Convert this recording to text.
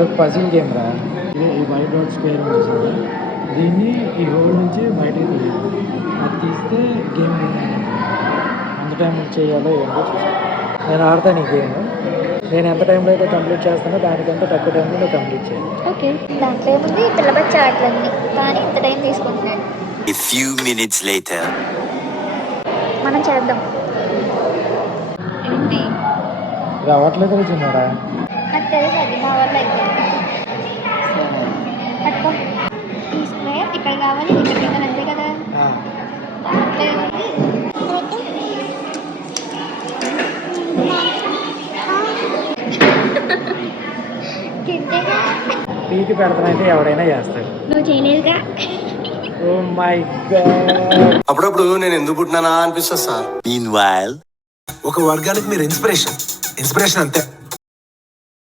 ఒక puzzle game రా. ఇది ఈ వైట్ డాట్ స్క్వేర్ ఉంటుంది. దీన్ని ఈ హోల్ నుంచి బయటికి తీయాలి. అది తీస్తే గేమ్ ఎంత టైం చేయాలో ఏంటో చూస్తాను. నేను ఆడతాను ఈ గేమ్. నేను ఎంత టైంలో అయితే కంప్లీట్ చేస్తానో దానికంటే తక్కువ టైంలో నువ్వు కంప్లీట్ చేయాలి. ఓకే, దాంట్లో ఏముంది, పిల్లబచ్చి ఆటలన్నీ, కానీ ఇంత టైం తీసుకుంటున్నాడు. A few minutes later. మనం చేద్దాం. ఏంటి రావట్లేదు చిన్నారా? నాకు తెలుసు, అది మా వల్ల అయితే. పట్టుకో, తీసుకునే ఇక్కడ కావాలి, ఇక్కడ కావాలి, అంతే కదా. దాంట్లో ఏముంది, కిందేగా. పీకి పెడతానంటే ఎవడైనా చేస్తాడు. నువ్వు చేయలేదుగా. Oh my God. అప్పుడప్పుడు నేను ఎందుకు పుట్టినానా అనిపిస్తుంది సార్. Meanwhile. ఒక వర్గానికి మీరు ఇన్స్పిరేషన్ అంతే.